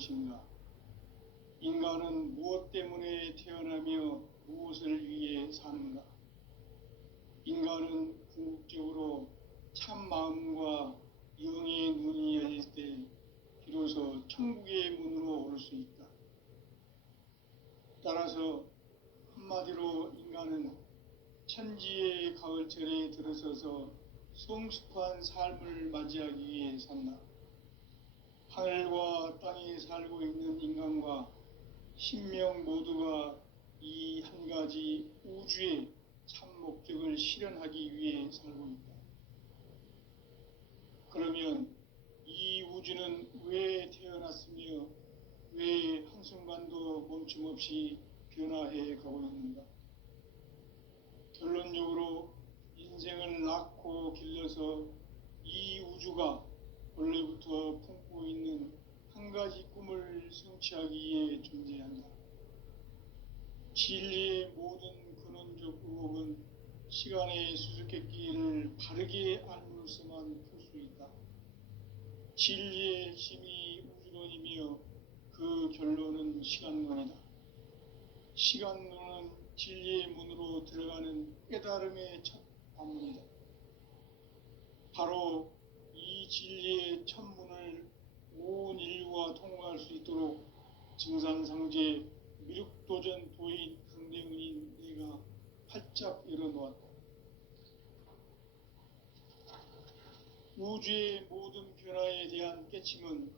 무엇인가? 인간은 무엇 때문에 태어나며 무엇을 위해 사는가? 인간은 궁극적으로 참 마음과 영의 눈이 열릴 때 비로소 천국의 문으로 오를 수 있다. 따라서 한마디로 인간은 천지의 가을철에 들어서서 성숙한 삶을 맞이하기 위해 산다. 하늘과 땅에 살고 있는 인간과 신명 모두가 이 한 가지 우주의 참 목적을 실현하기 위해 살고 있다. 그러면 이 우주는 왜 태어났으며 왜 한순간도 멈춤 없이 변화해 가고 있는가? 결론적으로 인생을 낳고 길러서 이 우주가 원래부터 품고 있는 한 가지 꿈을 성취하기 위해 존재한다. 진리의 모든 근원적 의혹은 시간의 수수께끼를 바르게 알므로서만 풀 수 있다. 진리의 힘이 우주론이며 그 결론은 시간론이다. 시간론은 진리의 문으로 들어가는 깨달음의 첫 관문이다. 바로 이 진리의 첫 문을 온 인류가 통과할 수 있도록 증산상제 미륵도전 도인 강대문인 내가 활짝 열어놓았다. 우주의 모든 변화에 대한 깨침은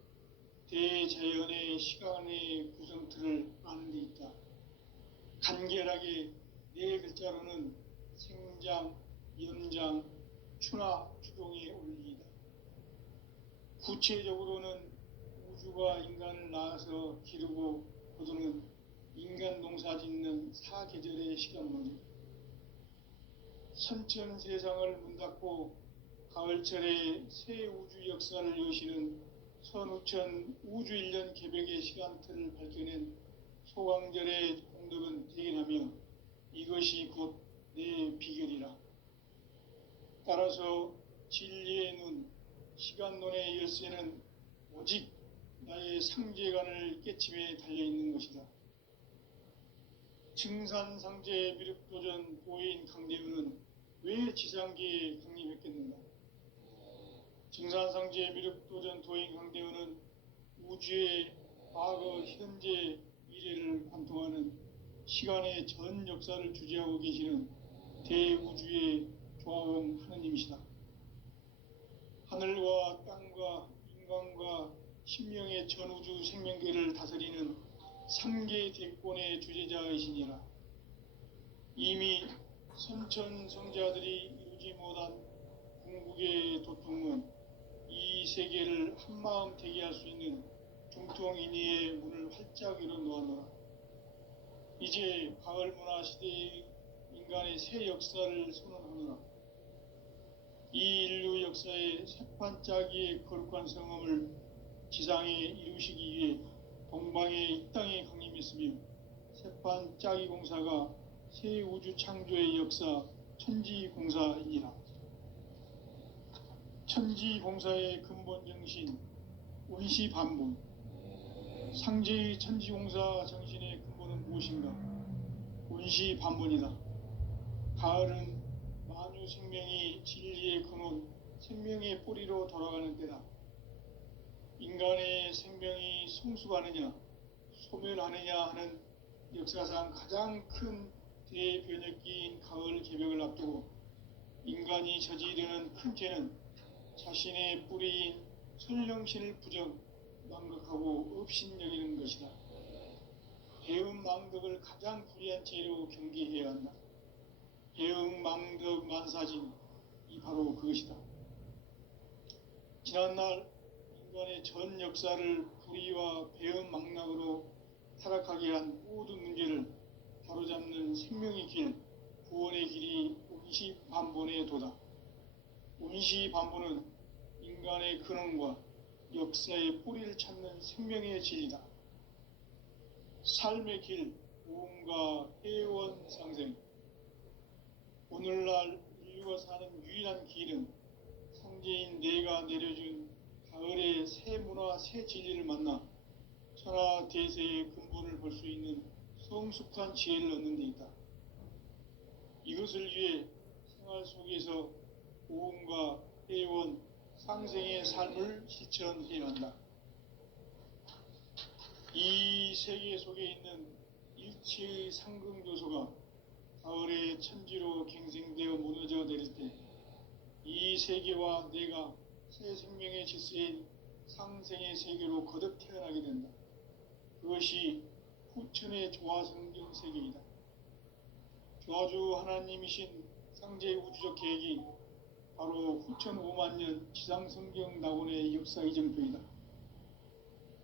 대자연의 시간의 구성틀을 아는 데 있다. 간결하게 네 글자로는 생장, 연장, 추나 추동의 원리이다. 구체적으로는 우주가 인간을 낳아서 기르고 거두는 인간 농사 짓는 사계절의 시간론이다. 선천 세상을 문 닫고 가을철에 새 우주 역사를 여시는 선우천 우주 1년 개벽의 시간틀을 밝혀낸 소강절의 공덕은 대견하며 이것이 곧 내 비결이라. 따라서 진리의 눈, 시간론의 열쇠는 오직 나의 상제관을 깨침에 달려있는 것이다. 증산상제 미륵도전 도인 강대문은 왜 지상계에 강림했겠는가? 증산상제 미륵도전 도인 강대문은 우주의 과거, 현재, 미래를 관통하는 시간의 전 역사를 주재하고 계시는 대우주의 조화원 하느님이시다. 하늘과 땅과 인간과 신명의 전우주 생명계를 다스리는 3계 대권의 주재자이시니라. 이미 선천성자들이 이루지 못한 궁극의 도통은 이 세계를 한마음 되게 할 수 있는 중통인의의 문을 활짝 열어놓았노라. 이제 가을 문화 시대의 인간의 새 역사를 선언하노라. 이 인류 역사의 새판짜기의 거룩한 성험을 지상에 이루시기 위해 동방의 이 땅에 강림했으며 새판짜기 공사가 새 우주 창조의 역사 천지공사이니라. 천지공사의 근본 정신 원시반분, 상제의 천지공사 정신의 근본은 무엇인가? 원시반분이다. 가을은 만유 생명이 진리의 근원, 생명의 뿌리로 돌아가는 때다. 인간의 생명이 성숙하느냐, 소멸하느냐 하는 역사상 가장 큰 대변혁기인 가을 개벽을 앞두고 인간이 저지르는 큰 죄는 자신의 뿌리인 설령신을 부정, 망각하고 업신여기는 것이다. 배음 망덕을 가장 불의한 죄로 경계해야 한다. 배음 망덕 만사진, 이 바로 그것이다. 지난날 인간의 전 역사를 불의와 배음 망락으로 타락하게 한 모든 문제를 바로잡는 생명의 길, 구원의 길이 운시반본의 도다. 운시반본은 인간의 근원과 역사의 뿌리를 찾는 생명의 진리다. 삶의 길, 무언가 회원 상생. 오늘날 인류가 사는 유일한 길은 상제인 내가 내려준 가을의 새 문화, 새 진리를 만나 천하 대세의 근본을 볼 수 있는 성숙한 지혜를 얻는 데 있다. 이것을 위해 생활 속에서 고음과 회원, 상생의 삶을 실천해야 한다. 이 세계 속에 있는 일체의 상승 요소가 가을의 천지로 갱생되어 무너져 내릴 때 이 세계와 내가 새 생명의 질서인 상생의 세계로 거듭 태어나게 된다. 그것이 후천의 조화성경 세계이다. 조화주 하나님이신 상제의 우주적 계획이 바로 후천 5만 년 지상성경 낙원의 역사 이정표이다.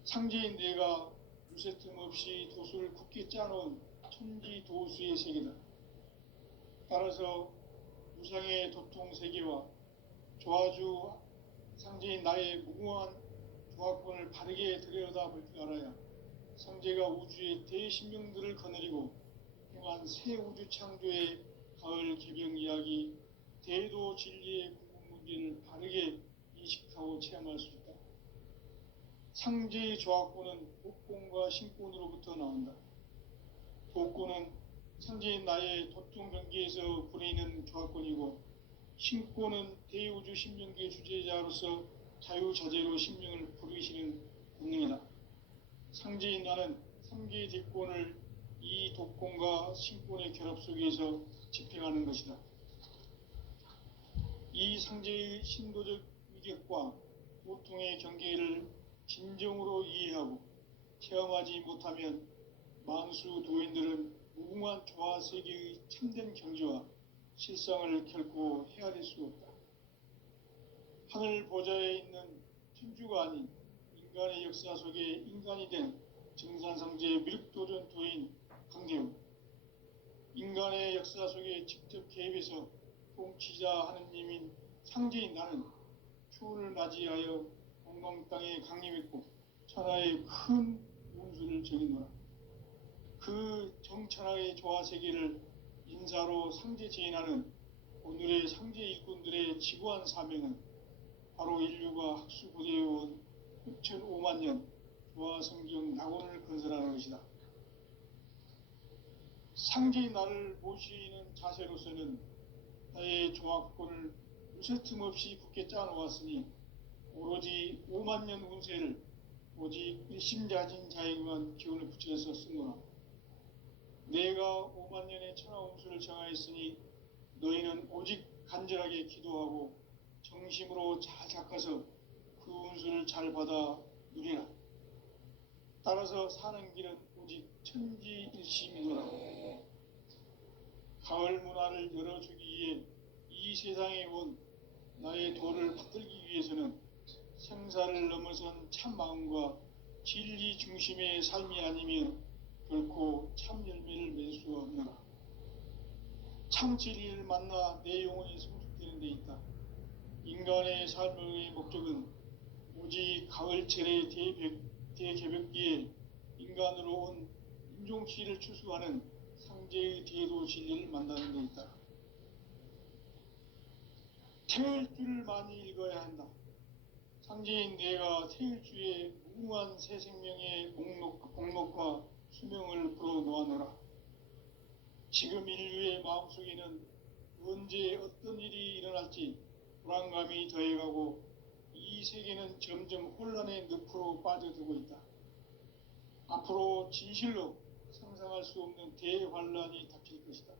상제인 내가 무쇠 틈 없이 도수를 굳게 짜놓은 천지 도수의 세계다. 따라서 무상의 도통 세계와 조화주 상제인 나의 무궁한 조화권을 바르게 들여다볼 줄 알아야 상제가 우주의 대신명들을 거느리고 행한 새 우주 창조의 가을 개병 이야기, 대도 진리의 궁극 문제를 바르게 인식하고 체험할 수 있다. 상제의 조화권은 복권과 신권으로부터 나온다. 복권은 상제인 나의 도통 경계에서 부리는 조화권이고, 신권은 대우주 신명기의 주제자로서 자유자재로 신명을 부르시는 권능이다. 상제인 나는 3개의 대권을 이 독권과 신권의 결합 속에서 집행하는 것이다. 이 상제의 신도적 위격과 고통의 경계를 진정으로 이해하고 체험하지 못하면 만수 도인들은 무궁한 조화 세계의 참된 경지와 실상을 결코 헤아릴 수 없다. 하늘 보좌에 있는 천주가 아닌 인간의 역사 속에 인간이 된 정산상제의 미륵도전 도인 강대우, 인간의 역사 속에 직접 개입해서 통치자 하느님인 상제인 나는 추운을 맞이하여 동방 땅에 강림했고 천하의 큰 운수를 정의노라. 그 정천하의 조화세계를 인사로 상제 제인하는 오늘의 상제 일꾼들의 지구한 사명은 바로 인류가 학수고대해온 6,5만 년 조화성경 낙원을 건설하는 것이다. 상제의 나를 모시는 자세로서는 나의 조화권을 무쇠 틈 없이 굳게 짜놓았으니 오로지 5만 년 운세를 오직 일심자진 자에게만 기운을 붙여서 쓴노라. 내가 5만 년의 천하 운수를 정하였으니 너희는 오직 간절하게 기도하고 정심으로 잘 닦아서 그 운수를 잘 받아 누리라. 따라서 사는 길은 오직 천지일심이노라. 가을 문화를 열어주기 위해 이 세상에 온 나의 도를 받들기 위해서는 생사를 넘어선 참 마음과 진리 중심의 삶이 아니면 결코 참 열매를 맺을 수 없노라. 참 진리를 만나 내 영혼이 성숙되는 데 있다. 인간의 삶의 목적은 오직 가을철의 대개벽기에 인간으로 온 인종치를 추수하는 상제의 대도 진리를 만나는 데 있다. 태일주를 많이 읽어야 한다. 상제인 내가 태일주의 무궁한 새 생명의 공록과 수명을 불어놓아노라. 지금 인류의 마음속에는 언제 어떤 일이 일어날지 불안감이 더해가고 이 세계는 점점 혼란의 늪으로 빠져들고 있다. 앞으로 진실로 상상할 수 없는 대환란이 닥칠 것이다.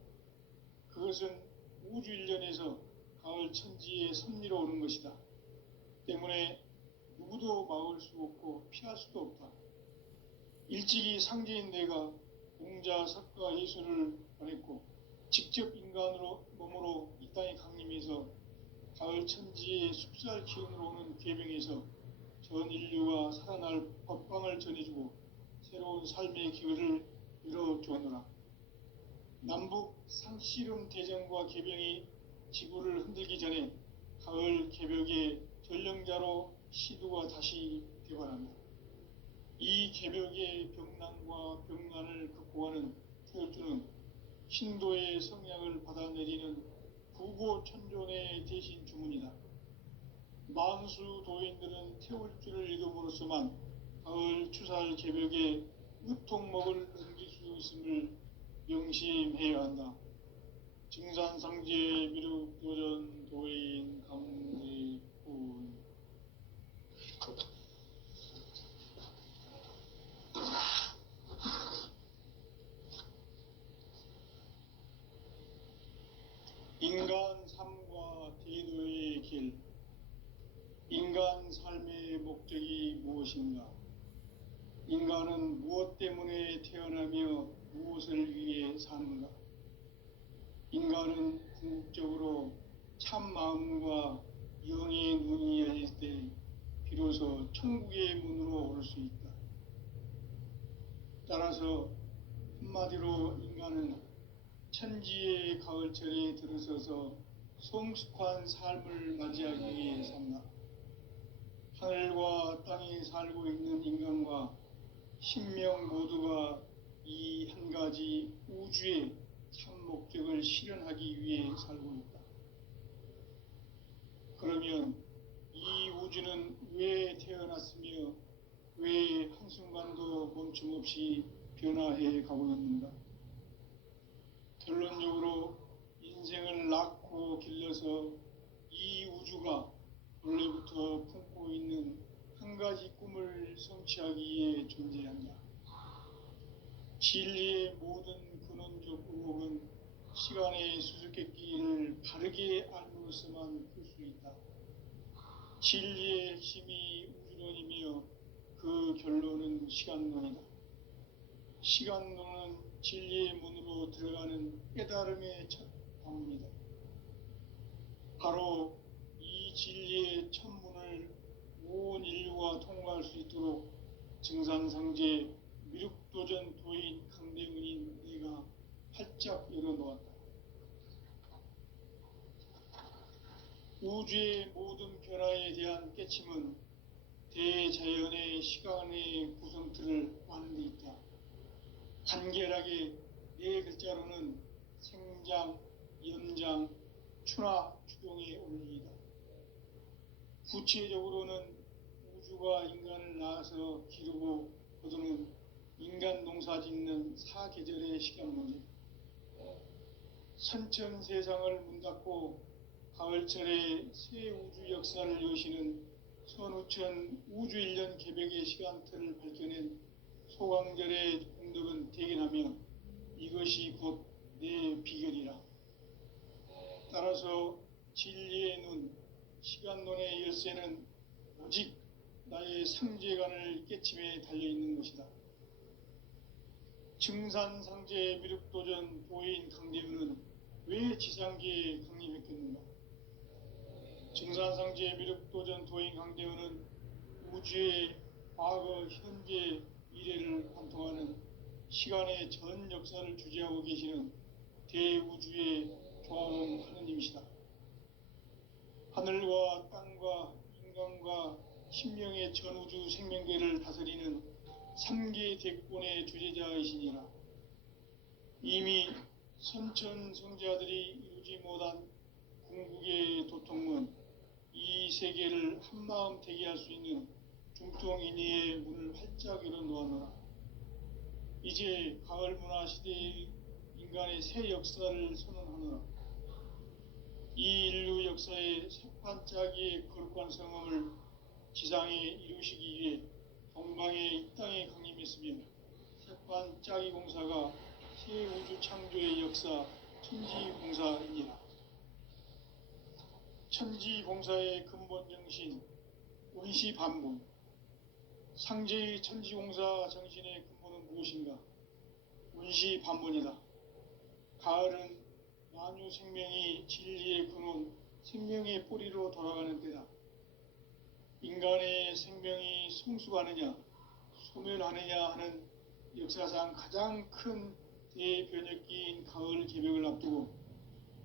그것은 우주 일련에서 가을 천지의 섭리로 오는 것이다. 때문에 누구도 막을 수 없고 피할 수도 없다. 일찍이 상제인 내가 공자, 석가, 예수를 보냈고 직접 인간으로 몸으로 이 땅에 강림해서 가을 천지의 숲살 기운으로 오는 계병에서 전 인류가 살아날 법방을 전해주고 새로운 삶의 기회를 열어주었노라. 남북 상씨름 대전과 계병이 지구를 흔들기 전에 가을 개벽의 전령자로 시두가 다시 되관한다. 이 개벽의 병난과 병난을 극복하는 태울주는 신도의 성향을 받아내리는 부고천존의 대신 주문이다. 만수 도인들은 태울주를 읽음으로써만 가을 추살 개벽에 우통목을 넘길 수 있음을 명심해야 한다. 증산상제 미륵 도전 도인 강대군. 인간 삶과 대도의 길. 인간 삶의 목적이 무엇인가? 인간은 무엇 때문에 태어나며 무엇을 위해 사는가? 인간은 궁극적으로 참 마음과 영의 눈이 열릴 때 비로소 천국의 문으로 올 수 있다. 따라서 한마디로 인간은 천지의 가을철에 들어서서 성숙한 삶을 맞이하기 위해 산다. 하늘과 땅에 살고 있는 인간과 신명 모두가 이 한 가지 우주의 참 목적을 실현하기 위해 살고 있다. 그러면 이 우주는 왜 태어났으며 왜 한순간도 멈춤없이 변화해 가고 있는가? 결론적으로 인생을 낳고 길러서 이 우주가 원래부터 품고 있는 한 가지 꿈을 성취하기 위해 존재한다. 진리의 모든 근원적 의혹은 시간의 수수께끼를 바르게 알므로서만 풀 수 있다. 진리의 핵심이 우주론이며 그 결론은 시간론이다. 시간론은 진리의 문으로 들어가는 깨달음의 첫 방문이다. 바로 이 진리의 첫 문을 온 인류가 통과할 수 있도록 증산상제 미륵도전 도인 강대군인 내가 활짝 열어놓았다. 우주의 모든 변화에 대한 깨침은 대자연의 시간의 구성틀을 아는 데 있다. 간결하게 네 글자로는 생장, 연장, 추나 추동의 원리이다. 구체적으로는 우주가 인간을 낳아서 기르고 거두는 인간 농사 짓는 사계절의 시간 문제. 선천 세상을 문 닫고 가을철에 새 우주 역사를 여시는 선우천 우주 1년 개벽의 시간틀을 밝혀낸 소강절의 공덕은 대견하며 이것이 곧 내 비결이라. 따라서 진리의 눈, 시간론의 열쇠는 오직 나의 상제관을 깨침에 달려있는 것이다. 증산상제 미륵도전 도인 강대훈은 왜 지상계에 강림했겠는가? 증산상제 미륵도전 도인 강대훈은 우주의 과거, 현재, 미래를 관통하는 시간의 전 역사를 주재하고 계시는 대우주의 조화로운 하느님이시다. 하늘과 땅과 인간과 신명의 전우주 생명계를 다스리는 3개 대권의 주재자이시니라. 이미 선천성자들이 이루지 못한 궁극의 도통문, 이 세계를 한마음 되게 할 수 있는 중통인의의 문을 활짝 열어놓았노라. 이제 가을 문화 시대의 인간의 새 역사를 선언하노라. 이 인류 역사의 새판짜기의 거룩한 성험을 지상에 이루시기 위해 동방의 이 땅에 강림했으며 새판짜기 공사가 새 우주 창조의 역사 천지공사이니라. 천지공사의 근본 정신 운시반본. 상제의 천지공사 정신의 근본은 무엇인가? 운시반본이다. 가을은 만유 생명이 진리의 근원, 생명의 뿌리로 돌아가는 때다. 인간의 생명이 성숙하느냐, 소멸하느냐 하는 역사상 가장 큰 대변혁기인 가을 개벽을 앞두고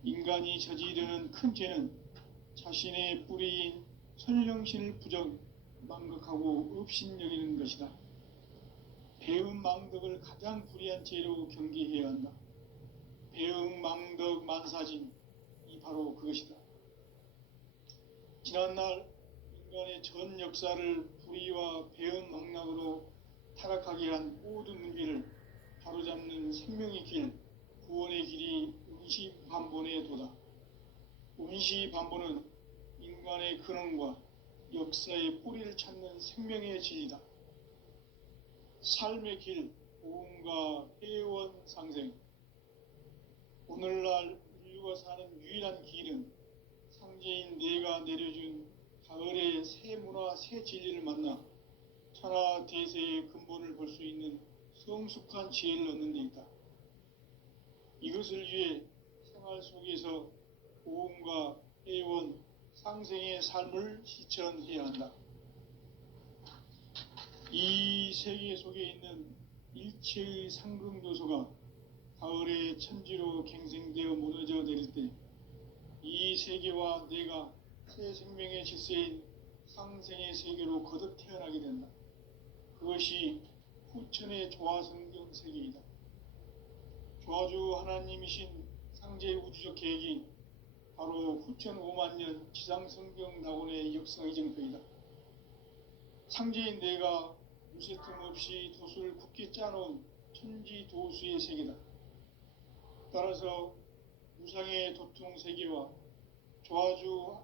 인간이 저지르는 큰 죄는 자신의 뿌리인 선령신을 부정, 망각하고 업신여기는 것이다. 배음 망덕을 가장 불의한 죄로 경계해야 한다. 배음 망덕 만사진이 바로 그것이다. 지난날 인간의 전 역사를 불의와 배은 망락으로 타락하게 한 모든 문제를 바로잡는 생명의 길, 구원의 길이 운시반본에 도다. 운시반본은 인간의 근원과 역사의 뿌리를 찾는 생명의 진리다. 삶의 길, 보험과 회원 상생. 오늘날 인류가 사는 유일한 길은 상제인 내가 내려준 가을의 새 문화, 새 진리를 만나 천하 대세의 근본을 볼 수 있는 성숙한 지혜를 얻는 데 있다. 이것을 위해 생활 속에서 보험과 회원, 상생의 삶을 실천해야 한다. 이 세계 속에 있는 일체의 상승교소가 가을의 천지로 갱생되어 무너져 내릴 때 이 세계와 내가 새 생명의 질서인 상생의 세계로 거듭 태어나게 된다. 그것이 후천의 조화성경 세계이다. 조화주 하나님이신 상제의 우주적 계획이 바로 후천 5만 년 지상성경 낙원의 역사의 정표이다. 상제인 내가 무쇠 틈 없이 도수를 굳게 짜놓은 천지 도수의 세계다. 따라서 무상의 도통 세계와 조화주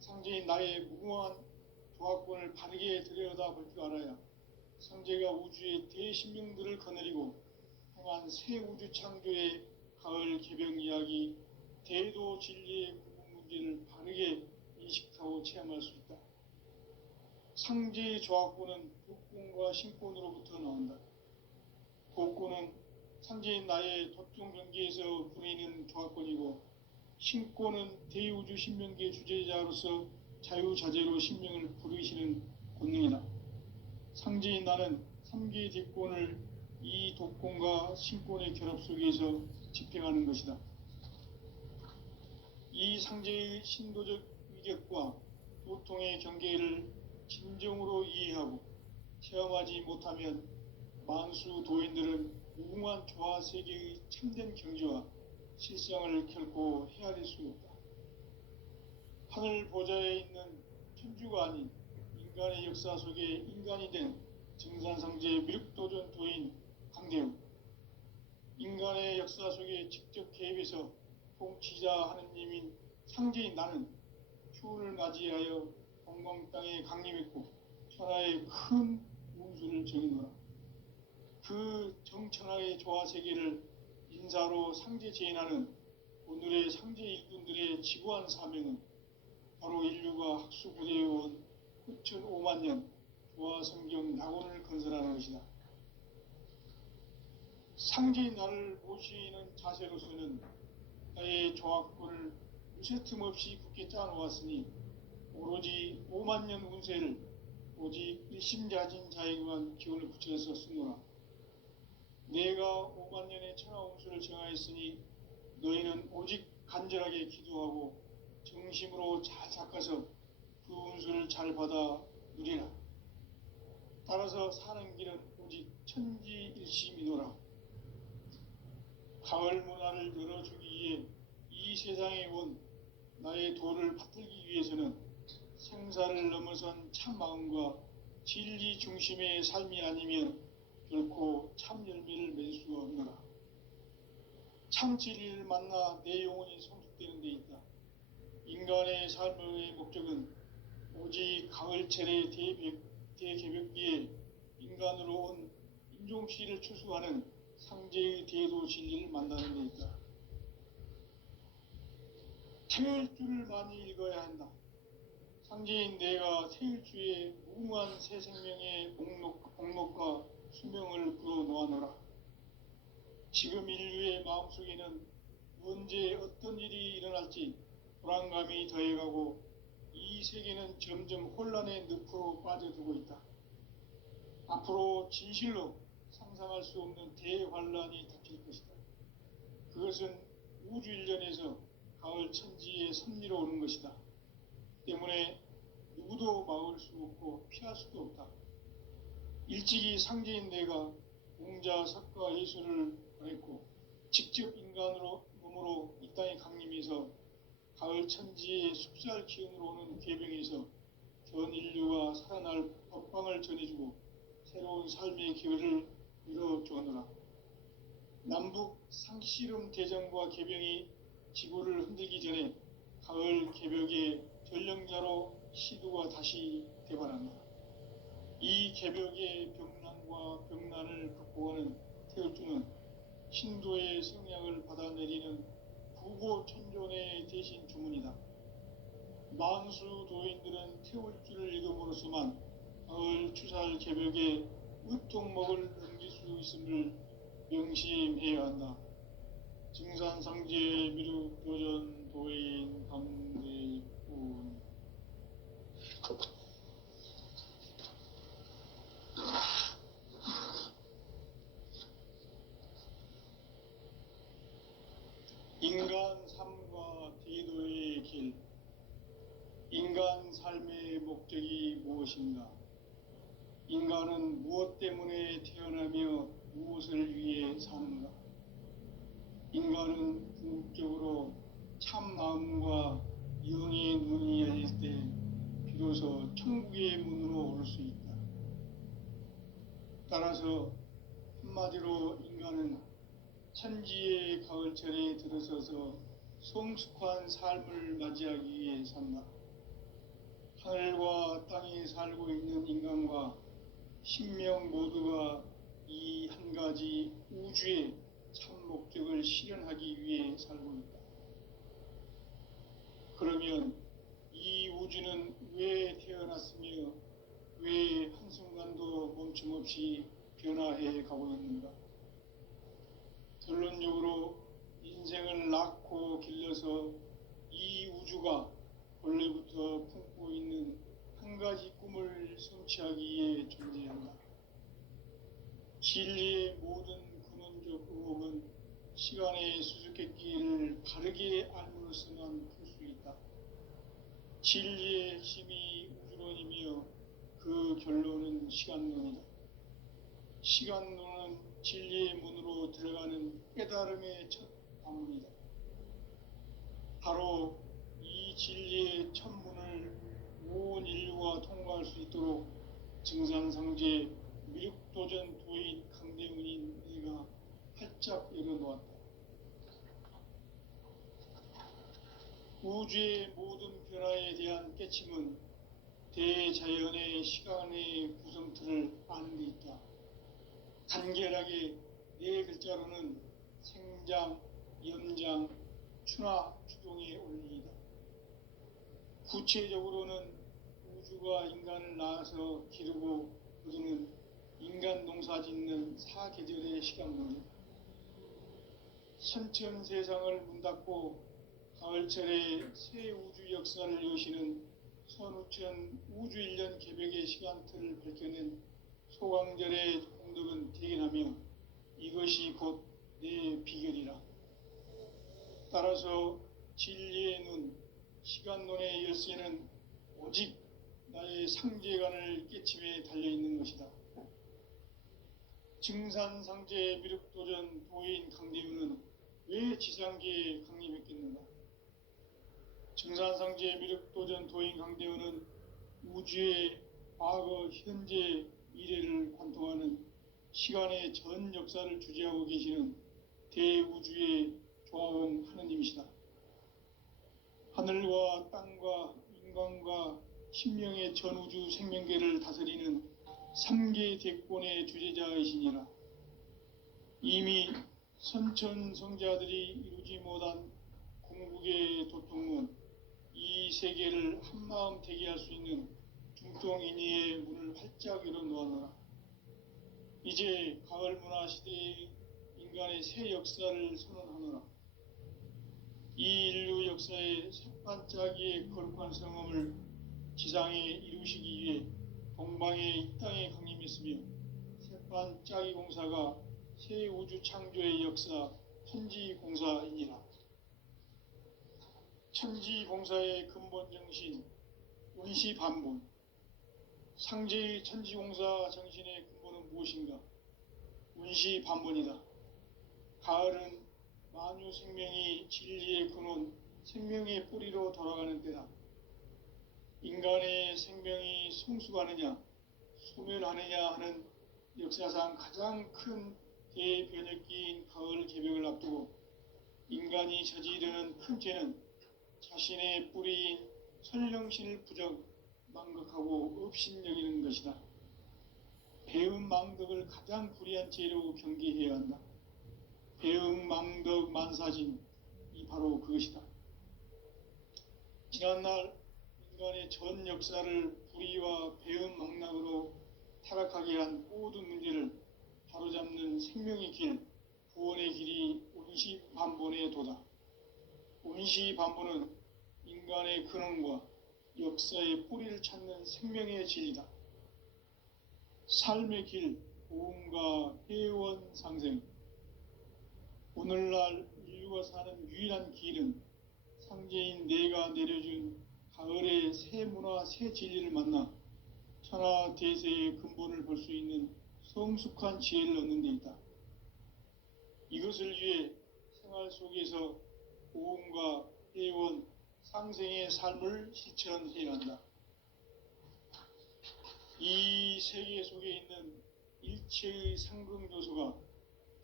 상제인 나의 무궁한 조화권을 바르게 들여다볼 줄 알아야 상제가 우주의 대신명들을 거느리고 행한 새 우주 창조의 가을 개병 이야기, 대도 진리의 궁극 문제를 바르게 인식하고 체험할 수 있다. 상제의 조화권은 복권과 신권으로부터 나온다. 복권은 상제인 나의 도통 경계에서 부리는 조화권이고, 신권은 대우주 신명기의 주제자로서 자유자재로 신명을 부르시는 권능이다. 상제인 나는 3개의 뒷권을 이 독권과 신권의 결합 속에서 집행하는 것이다. 이 상제의 신도적 위격과 도통의 경계를 진정으로 이해하고 체험하지 못하면 만수 도인들은 무궁한 조화 세계의 참된 경지와 실상을 결코 헤아릴 수 없다. 하늘 보좌에 있는 천주가 아닌 인간의 역사 속에 인간이 된 증산상제의 미륵도전 도인 강대우, 인간의 역사 속에 직접 개입해서 통치자 하느님인 상제인 나는 추운을 맞이하여 동방 땅에 강림했고 천하의 큰 운수를 정의노라. 그 정천하의 조화 세계를 인사로 상제 제인하는 오늘의 상제 일꾼들의 지구한 사명은 바로 인류가 학수부대해온 후천 5만 년 조화 성경 낙원을 건설하는 것이다. 상제인 나를 모시는 자세로서는 나의 조화권을 무쇠 틈 없이 굳게 짜놓았으니 오로지 5만 년 운세를 오직 일심자진 자에게만 기운을 붙여서 쓰노라. 내가 5만 년의 천하 운수를 정하였으니 너희는 오직 간절하게 기도하고 정심으로 잘 닦아서 그 운수를 잘 받아 누리라. 따라서 사는 길은 오직 천지일심이노라. 가을 문화를 열어주기 위해 이 세상에 온 나의 도를 받들기 위해서는 생사를 넘어선 참 마음과 진리 중심의 삶이 아니면 결코 참 열매를 맺을 수가 없노라. 참 진리를 만나 내 영혼이 성숙되는 데 있다. 인간의 삶의 목적은 오직 가을철의 대개벽기에 인간으로 온 인종씨를 추수하는 상제의 대도 진리를 만나는 데 있다. 태일주를 많이 읽어야 한다. 상제인 내가 태일주의 무궁한 새 생명의 목록과 수명을 불어놓아노라. 지금 인류의 마음속에는 언제 어떤 일이 일어날지 불안감이 더해가고 이 세계는 점점 혼란의 늪으로 빠져들고 있다. 앞으로 진실로 상상할 수 없는 대환란이 닥칠 것이다. 그것은 우주 일련에서 가을 천지의 섭리로 오는 것이다. 때문에 누구도 막을 수 없고 피할 수도 없다. 일찍이 상제인 내가 공자, 석가, 예수를 보냈고 직접 인간으로 몸으로 이 땅에 강림해서 가을 천지의 숲살 기운으로 오는 계병에서 전 인류가 살아날 법방을 전해주고 새로운 삶의 기회를 열어주었노라. 남북 상씨름 대전과 개병이 지구를 흔들기 전에 가을 개벽의 전령자로 시도가 다시 되발한다. 이 개벽의 병난과 병난을 극복하는 태울주는 신도의 성향을 받아내리는 부고천존의 대신 주문이다. 만수 도인들은 태울주를 읽음으로써만 가을 추살 개벽의 으통목을 넘길 수 있음을 명심해야 한다. 증산상제 미륵 도전 도인 감대군. 인간 삶과 대도의 길. 인간 삶의 목적이 무엇인가? 인간은 무엇 때문에 태어나며 무엇을 위해 사는가? 인간은 궁극적으로 참 마음과 영의 눈이 열릴 때 비로소 천국의 문으로 올 수 있다. 따라서 한마디로 인간은 천지의 가을철에 들어서서 성숙한 삶을 맞이하기 위해 산다. 하늘과 땅에 살고 있는 인간과 신명 모두가 이 한 가지 우주의 참 목적을 실현하기 위해 살고 있다. 그러면 이 우주는 왜 태어났으며 왜 한순간도 멈춤없이 변화해 가고 있는가? 결론적으로 인생을 낳고 길러서 이 우주가 원래부터 품고 있는 한 가지 꿈을 성취하기 위해 존재한다. 진리의 모든 근원적 의혹은 시간의 수수께끼를 바르게 알므로서만 풀 수 있다. 진리의 핵심이 우주론이며 그 결론은 시간론이다. 시간론은 진리의 문으로 들어가는 깨달음의 첫 방문이다. 바로 이 진리의 첫 문을 온 인류가 통과할 수 있도록 증산상제 미륵도전 도인 강대훈인 내가 활짝 열어놓았다. 우주의 모든 변화에 대한 깨침은 대자연의 시간의 구성틀을 아는 데 있다. 간결하게 네 글자로는 생장, 염장, 추나 추동의 원리이다. 구체적으로는 우주가 인간을 낳아서 기르고 거두는 인간 농사 짓는 사계절의 시간론이다. 선천세상을 문닫고 가을철에 새 우주 역사를 여시는 선우천 우주일년 개벽의 시간틀을 밝혀낸 소강절의 공덕은 대견하며 이것이 곧 내 비결이라. 따라서 진리의 눈, 시간론의 열쇠는 오직 나의 상제관을 깨침에 달려있는 것이다. 증산상제 미륵도전 도인 강대훈은 왜 지상계에 강림했겠는가? 증산상제 미륵도전 도인 강대훈은 우주의 과거, 현재, 미래를 관통하는 시간의 전 역사를 주재하고 계시는 대우주의 조화봉 하느님이시다. 하늘과 땅과 인간과 신명의 전우주 생명계를 다스리는 3계 대권의 주재자이시니라. 이미 선천성자들이 이루지 못한 궁극의 도통문, 이 세계를 한마음 되게 할 수 있는 중통인의의 문을 활짝 열어놓았노라. 이제 가을 문화 시대의 인간의 새 역사를 선언하노라. 이 인류 역사의 새반짝이의 거룩한 성험을 지상에 이루시기 위해 동방의 이 땅에 강림했으며 새반짝이 공사가 새 우주 창조의 역사 천지공사이니라. 천지공사의 근본 정신 운시반본. 상제의 천지공사 정신의 근본은 무엇인가? 운시반본이다. 가을은 만유 생명이 진리의 근원, 생명의 뿌리로 돌아가는 때다. 인간의 생명이 성숙하느냐, 소멸하느냐 하는 역사상 가장 큰 대변혁기인 가을 개벽을 앞두고 인간이 저지르는 큰 죄는 자신의 뿌리인 선령신을 부정, 망각하고 업신여기는 것이다. 배은망덕을 가장 불의한 죄로 경계해야 한다. 배은망덕 만사진이 바로 그것이다. 지난날 인간의 전 역사를 불의와 배은망락으로 타락하게 한 모든 문제를 바로잡는 생명의 길, 구원의 길이 온시반본의 도다. 온시반본은 인간의 근원과 역사의 뿌리를 찾는 생명의 진리다. 삶의 길, 고음과 회원 상생. 오늘날 인류가 사는 유일한 길은 상제인 내가 내려준 가을의 새 문화, 새 진리를 만나 천하 대세의 근본을 볼 수 있는 성숙한 지혜를 얻는 데 있다. 이것을 위해 생활 속에서 고음과 회원, 상생의 삶을 실천해야 한다. 이 세계 속에 있는 일체의 상극 요소가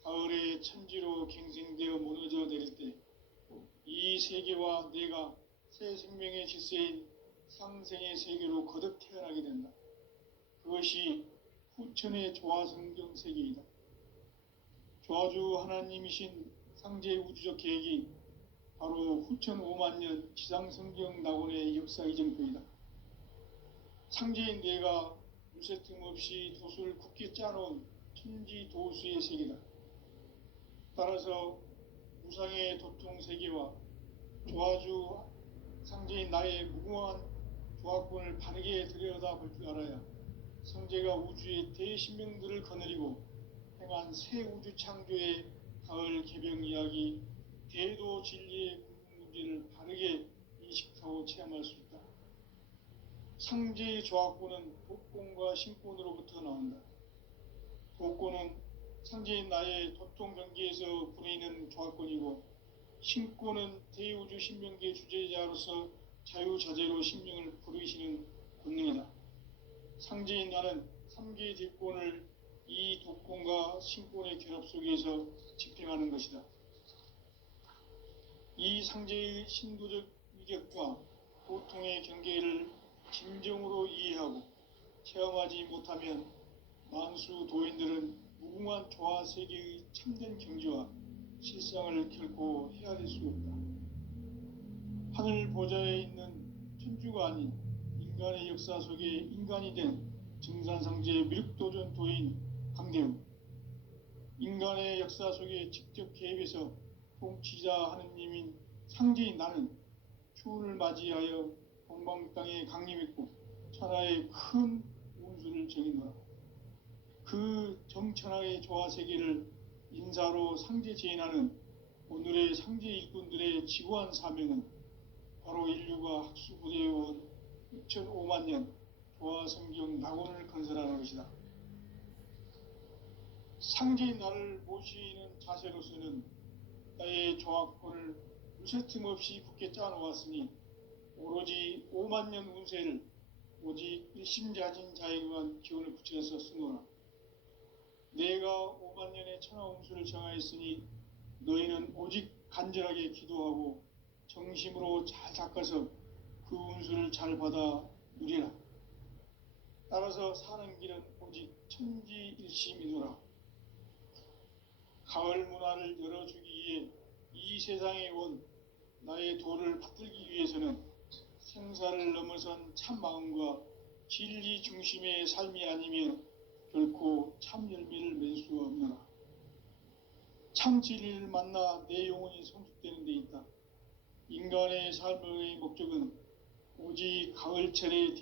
가을의 천지로 갱생되어 무너져 내릴 때 이 세계와 내가 새 생명의 질서인 상생의 세계로 거듭 태어나게 된다. 그것이 후천의 조화성경 세계이다. 조화주 하나님이신 상제 우주적 계획이 바로 후천 5만 년 지상성경 낙원의 역사 이정표이다. 상제인 내가 물새 틈 없이 도수를 굳게 짜놓은 천지 도수의 세계다. 따라서 무상의 도통 세계와 조화주 상제인 나의 무궁한 조화권을 바르게 들여다볼 줄 알아야 성제가 우주의 대신명들을 거느리고 행한 새 우주 창조의 가을 개벽 이야기, 대도 진리의 궁극 문제를 바르게 인식하고 체험할 수 있다. 상제의 조화권은 도권과 신권으로부터 나온다. 도권은 상제인 나의 도통 경계에서 부리는 조화권이고, 신권은 대우주 신명계 주제자로서 자유자재로 신명을 부르시는 권능이다. 상제인 나는 3개의 대권을 이 도권과 신권의 결합 속에서 집행하는 것이다. 이 상제의 신도적 위격과 도통의 경계를 진정으로 이해하고 체험하지 못하면 만수 도인들은 무궁한 조화 세계의 참된 경지와 실상을 결코 헤아릴 수 없다. 하늘 보좌에 있는 천주가 아닌 인간의 역사 속에 인간이 된 증산상제 미륵도전 도인 강대우, 인간의 역사 속에 직접 개입해서 통치자 하느님인 상제인 나는 추운을 맞이하여 동방 땅에 강림했고 천하의 큰 운수를 정의노라. 그 정천하의 조화 세계를 인사로 상제 제인하는 오늘의 상제 일꾼들의 지구한 사명은 바로 인류가 학수부대해온 6,5만 년 조화성경 낙원을 건설하는 것이다. 상제인 나를 모시는 자세로서는 나의 조화권을 무쇠 틈 없이 굳게 짜놓았으니 오로지 5만 년 운세를 오직 일심자진 자에게만 기원을 붙여서 쓰노라. 내가 5만 년의 천하 운수를 정하였으니 너희는 오직 간절하게 기도하고 정심으로 잘 닦아서 그 운수를 잘 받아 누리라. 따라서 사는 길은 오직 천지일심이노라. 가을 문화를 열어주기 위해 이 세상에 온 나의 도를 받들기 위해서는 생사를 넘어선 참 마음과 진리 중심의 삶이 아니면 결코 참 열매를 맺을 수가 없노라. 참 진리를 만나 내 영혼이 성숙되는 데 있다. 인간의 삶의 목적은 오직 가을철의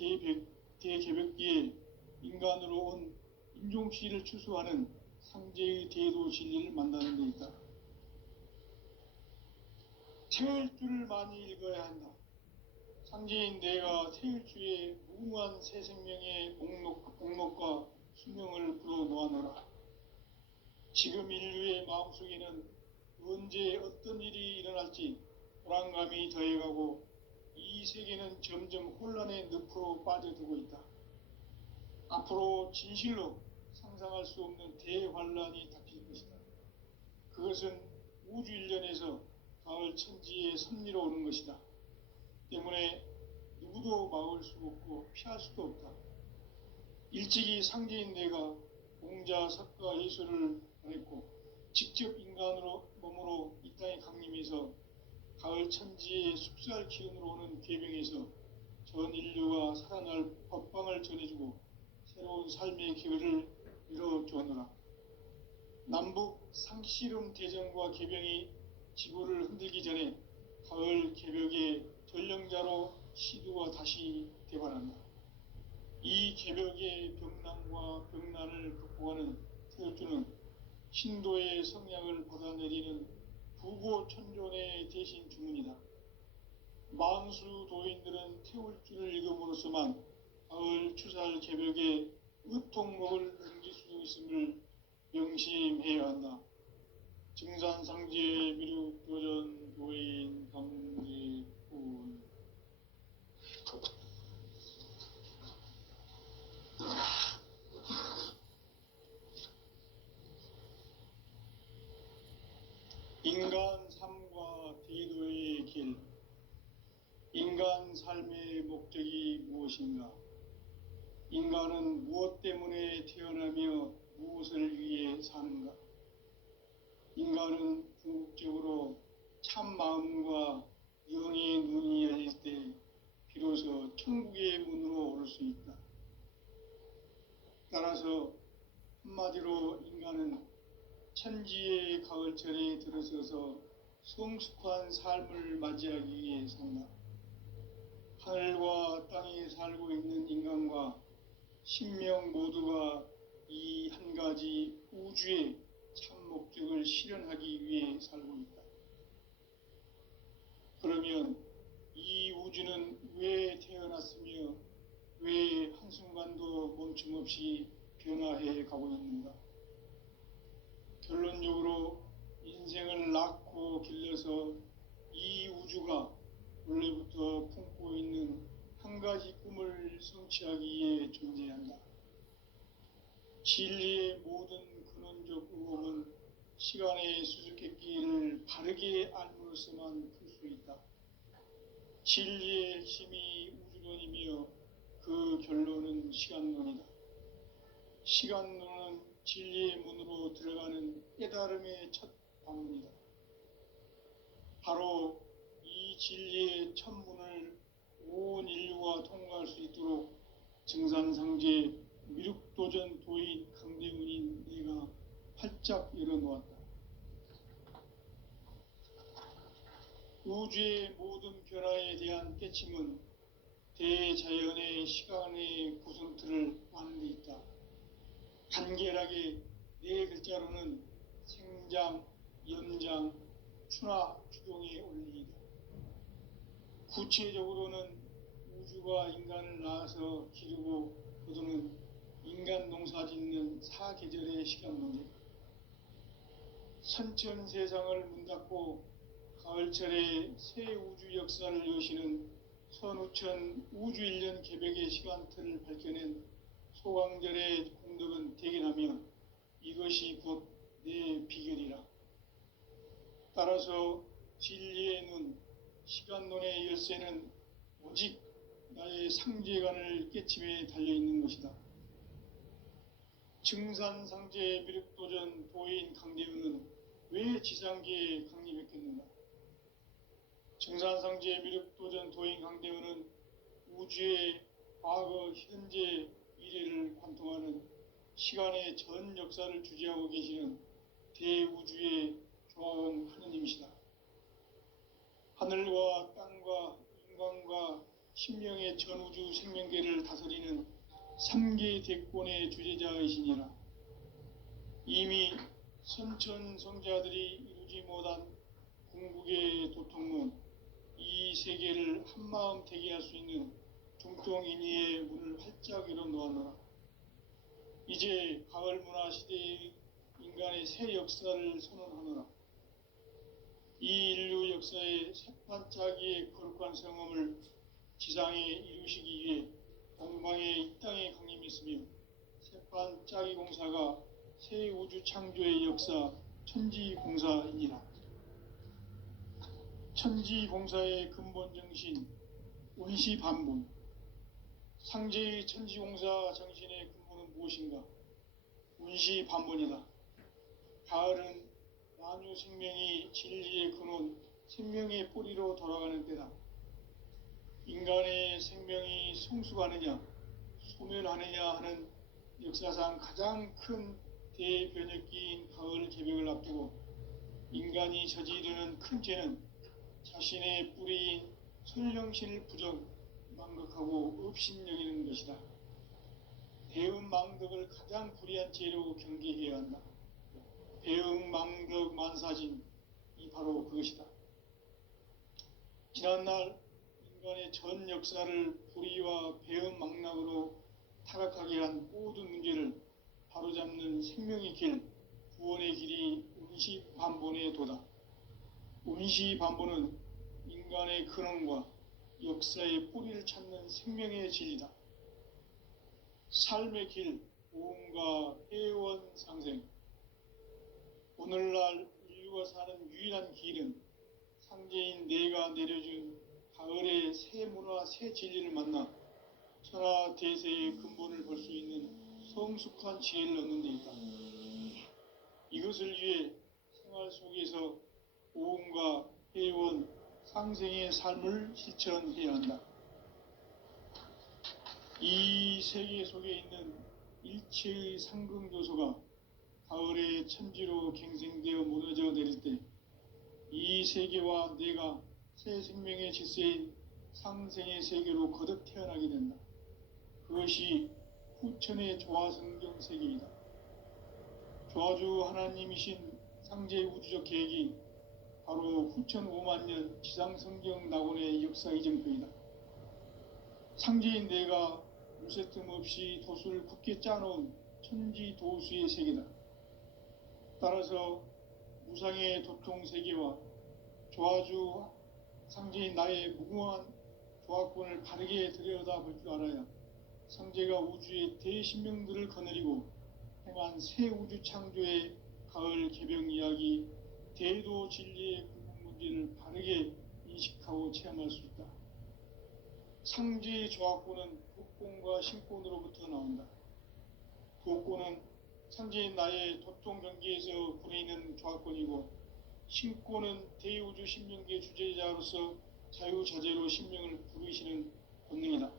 대개벽기에 인간으로 온 인종시를 추수하는 상제의 대도 진리를 만나는 데 있다. 태일주를 많이 읽어야 한다. 상제인 내가 태일주의 무궁한 새 생명의 목록과 수명을 불어놓아노라. 지금 인류의 마음속에는 언제 어떤 일이 일어날지 불안감이 더해가고 이 세계는 점점 혼란의 늪으로 빠져들고 있다. 앞으로 진실로 상상할 수 없는 대환란이 닥칠 것이다. 그것은 우주 일련에서 가을 천지의 섭리로 오는 것이다. 때문에 누구도 막을 수 없고 피할 수도 없다. 일찍이 상제인 내가 공자, 석가, 예술을 보냈고 직접 인간으로 몸으로 이 땅에 강림해서 가을 천지의 숙살 기운으로 오는 계병에서 전 인류가 살아날 법방을 전해주고 새로운 삶의 기회를 열어주었노라. 남북 상씨름 대전과 계병이 지구를 흔들기 전에 가을 개벽의 전령자로 시두가 다시 대발한다. 이 개벽의 병난과 병난을 극복하는 태울주는 신도의 성향을 받아내리는 부고천존의 대신 주문이다. 만수 도인들은 태울주를 읽음으로써만 가을 추살 개벽의 의통목을 넘길 수 있음을 명심해야 한다. 증산상제 미륵도전 도인 강제군. 인간 삶과 대도의 길. 인간 삶의 목적이 무엇인가? 인간은 무엇 때문에 태어나며 무엇을 위해 사는가? 인간은 궁극적으로 참 마음과 영의 눈이 열릴 때 비로소 천국의 문으로 오를 수 있다. 따라서 한마디로 인간은 천지의 가을철에 들어서서 성숙한 삶을 맞이하기 위해 산다. 하늘과 땅에 살고 있는 인간과 신명 모두가 이 한 가지 우주의 참 목적을 실현하기 위해 살고 있다. 그러면 이 우주는 왜 태어났으며 왜 한순간도 멈춤없이 변화해 가고 있는가? 결론적으로 인생을 낳고 길러서 이 우주가 원래부터 품고 있는 한 가지 꿈을 성취하기 위해 존재한다. 진리의 모든 근원적 의혹은 시간의 수수께끼를 바르게 알므로써만 풀 수 있다. 진리의 핵심이 우주론이며 그 결론은 시간론이다. 시간론은 진리의 문으로 들어가는 깨달음의 첫 방문이다. 바로 이 진리의 첫 문을 온 인류가 통과할 수 있도록 증산상제 미륵도전 도인 강대훈인 내가 활짝 열어놓았다. 우주의 모든 변화에 대한 깨침은 대자연의 시간의 구성틀을 아는 데 있다. 간결하게 네 글자로는 생장, 연장, 추나 추동의 원리이다. 구체적으로는 우주가 인간을 낳아서 기르고 거두는 인간 농사 짓는 사계절의 시간 문제. 선천 세상을 문 닫고 가을철에 새 우주 역사를 여시는 선우천 우주 일년 개벽의 시간틀을 밝혀낸 소강절의 공덕은 대견하며 이것이 곧 내 비결이라. 따라서 진리의 눈, 시간론의 열쇠는 오직 나의 상제관을 깨침에 달려있는 것이다. 증산상제 미륵도전 도인 강대훈은 왜 지상계에 강림했겠는가? 증산상제 미륵도전 도인 강대훈은 우주의 과거, 현재, 미래를 관통하는 시간의 전 역사를 주재하고 계시는 대우주의 조화원 하느님이시다. 하늘과 땅과 인간과 신명의 전우주 생명계를 다스리는 3계 대권의 주재자이시니라. 이미 선천성자들이 이루지 못한 궁극의 도통문, 이 세계를 한마음 되게 할 수 있는 중통인의의 문을 활짝 열어놓았노라. 이제 가을 문화 시대의 인간의 새 역사를 선언하노라. 이 인류 역사의 새반짝이의 거룩한 성험을 지상에 이루시기 위해 동방의 이 땅에 강림했으며 반짝이공사가 새 우주 창조의 역사 천지공사이니라. 천지공사의 근본 정신 운시반본. 상제의 천지공사 정신의 근본은 무엇인가? 운시반본이다. 가을은 만유 생명이 진리의 근원, 생명의 뿌리로 돌아가는 때다. 인간의 생명이 성숙하느냐, 소멸하느냐 하는 역사상 가장 큰 대변혁기인 가을 개벽을 앞두고 인간이 저지르는 큰 죄는 자신의 뿌리인 설령신을 망각하고 업신여기는 것이다. 대응망덕을 가장 불의한 죄로 경계해야 한다. 대응망덕 만사진이 바로 그것이다. 지난날 인간의 전 역사를 불의와 배은망락으로 타락하게 한 모든 문제를 바로잡는 생명의 길, 구원의 길이 운시반본의 도다. 운시반본은 인간의 근원과 역사의 뿌리를 찾는 생명의 진리다. 삶의 길, 오음과 해원상생. 오늘날 인류가 사는 유일한 길은 상제인 내가 내려준 가을의 새 문화, 새 진리를 만나 천하 대세의 근본을 볼 수 있는 성숙한 지혜를 얻는 데 있다. 이것을 위해 생활 속에서 오음과 해원, 상생의 삶을 실천해야 한다. 이 세계 속에 있는 일체의 상승교소가 가을의 천지로 갱생되어 무너져 내릴 때 이 세계와 내가 새 생명의 질서인 상생의 세계로 거듭 태어나게 된다. 그것이 후천의 조화성경 세계이다. 조화주 하나님이신 상제 우주적 계획이 바로 후천 5만년 지상성경 낙원의 역사 이정표이다. 상제인 내가 요새 틈 없이 도수를 굳게 짜놓은 천지도수의 세계다. 따라서 무상의 도통 세계와 조화주 상제인 나의 무궁한 조화권을 바르게 들여다볼 줄 알아야 상제가 우주의 대신명들을 거느리고 행한 새 우주 창조의 가을 개병 이야기, 대도 진리의 근본 문제를 바르게 인식하고 체험할 수 있다. 상제의 조화권은 도권과 신권으로부터 나온다. 도권은 상제인 나의 도통 경계에서 부리는 조화권이고, 신권은 대우주 신명계 주제자로서 자유자재로 신명을 부르시는 본능이다.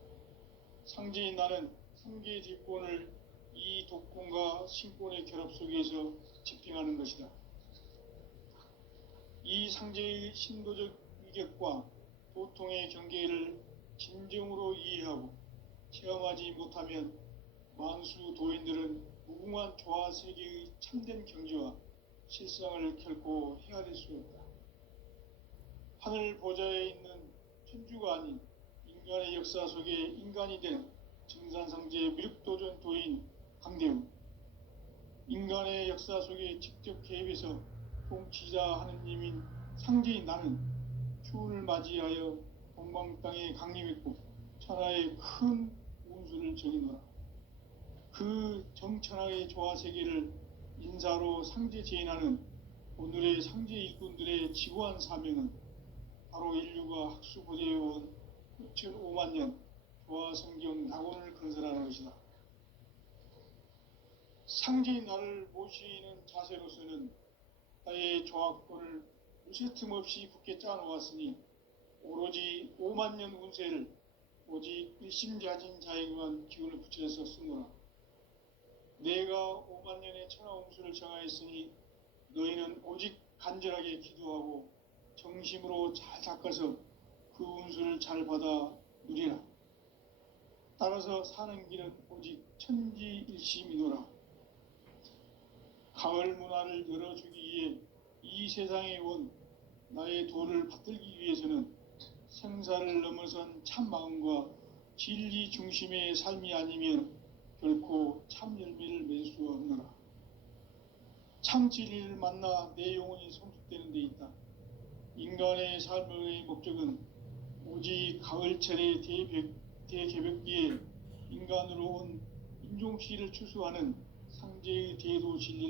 상제인 나는 상계 뒷권을 이 도권과 신권의 결합 속에서 집행하는 것이다. 이 상제의 신도적 위격과 도통의 경계를 진정으로 이해하고 체험하지 못하면 만수 도인들은 무궁한 조화 세계의 참된 경지와 실상을 결코 헤아릴 수 없다. 하늘 보좌에 있는 천주가 아닌 인간의 역사 속에 인간이 된 증산상제 미륵도전 도인 강대우, 인간의 역사 속에 직접 개입해서 통치자 하느님인 상제인 나는 추운을 맞이하여 동방 땅에 강림했고 천하의 큰 운수를 정의노라. 그 정천하의 조화세계를 인사로 상제 제인하는 오늘의 상제 일꾼들의 지구한 사명은 바로 인류가 학수보재해온 6,5만 년 조화성경 낙원을 건설하는 것이다. 상제인 나를 모시는 자세로서는 나의 조화권을 무쇠 틈 없이 굳게 짜놓았으니 오로지 5만 년 운세를 오직 일심자진 자에게만 기운을 붙여서 쓰노라. 내가 5만 년의 천하 운수를 정하였으니 너희는 오직 간절하게 기도하고 정심으로 잘 닦아서 그 운수를 잘 받아 누리라. 따라서 사는 길은 오직 천지일심이노라. 가을 문화를 열어주기 위해 이 세상에 온 나의 도를 받들기 위해서는 생사를 넘어선 참 마음과 진리 중심의 삶이 아니면 결코 참 열매를 맺을 수 없노라. 참 진리를 만나 내 영혼이 성숙되는 데 있다. 인간의 삶의 목적은 오직 가을철의 대개벽기에 인간으로 온 김종시를 추수하는 상제의 대도 진리를